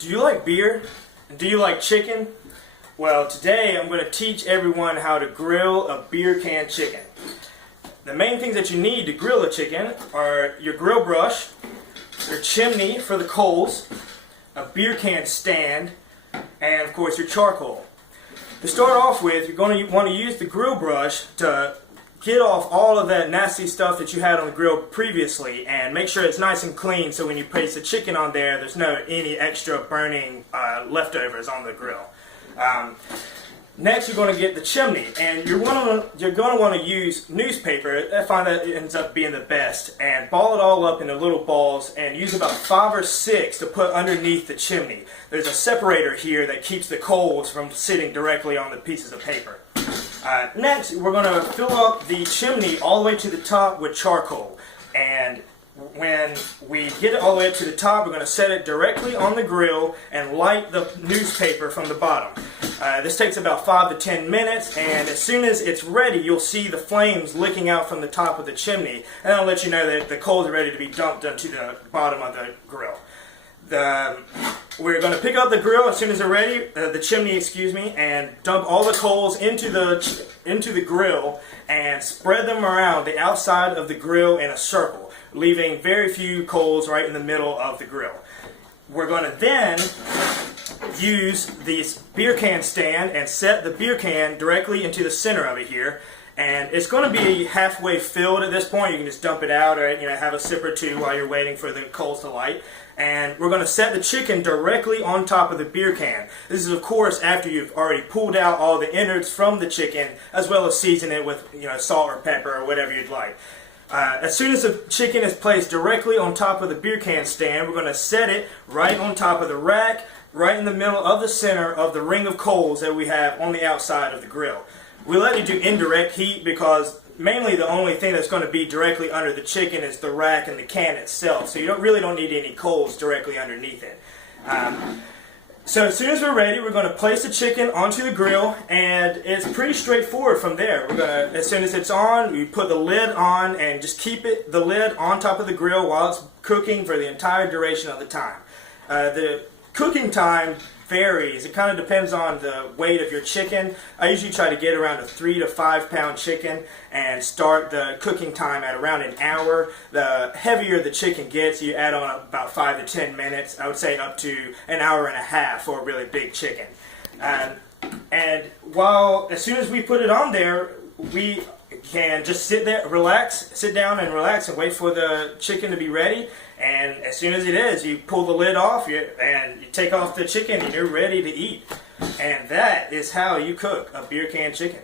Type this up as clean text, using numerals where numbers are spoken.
Do you like beer? Do you like chicken? Well, today I'm going to teach everyone how to grill a beer can chicken. The main things that you need to grill a chicken are your grill brush, your chimney for the coals, a beer can stand, and of course your charcoal. To start off with, you're going to want to use the grill brush to get off all of that nasty stuff that you had on the grill previously and make sure it's nice and clean so when you place the chicken on there, there's no any extra burning leftovers on the grill. Next, you're going to get the chimney, and you're going to want to use newspaper. I find that it ends up being the best, and ball it all up into little balls and use about 5 or 6 to put underneath the chimney. There's a separator here that keeps the coals from sitting directly on the pieces of paper. Next, we're going to fill up the chimney all the way to the top with charcoal, and when we get it all the way up to the top, we're going to set it directly on the grill and light the newspaper from the bottom. This takes about 5 to 10 minutes, and as soon as it's ready, you'll see the flames licking out from the top of the chimney, and that'll let you know that the coals are ready to be dumped onto the bottom of the grill. We're going to pick up the grill as soon as they're ready, the chimney, excuse me, and dump all the coals into the grill and spread them around the outside of the grill in a circle, leaving very few coals right in the middle of the grill. We're going to then use this beer can stand and set the beer can directly into the center of it here. And it's going to be halfway filled at this point. You can just dump it out or have a sip or two while you're waiting for the coals to light. And we're going to set the chicken directly on top of the beer can. This is, of course, after you've already pulled out all the innards from the chicken, as well as season it with salt or pepper or whatever you'd like. As soon as the chicken is placed directly on top of the beer can stand, we're going to set it right on top of the rack, right in the middle of the center of the ring of coals that we have on the outside of the grill. We let you do indirect heat because mainly the only thing that's going to be directly under the chicken is the rack and the can itself, so you really don't need any coals directly underneath it. So as soon as we're ready, we're going to place the chicken onto the grill, and it's pretty straightforward from there. We're going to, as soon as it's on, we put the lid on and just keep the lid on top of the grill while it's cooking for the entire duration of the time. The cooking time varies. It kind of depends on the weight of your chicken. I usually try to get around a 3 to 5 pound chicken and start the cooking time at around an hour. The heavier the chicken gets, you add on about 5 to 10 minutes. I would say up to an hour and a half for a really big chicken. And as soon as we put it on there, we can just sit down and relax and wait for the chicken to be ready. And as soon as it is, you pull the lid off and you take off the chicken and you're ready to eat. And that is how you cook a beer can chicken.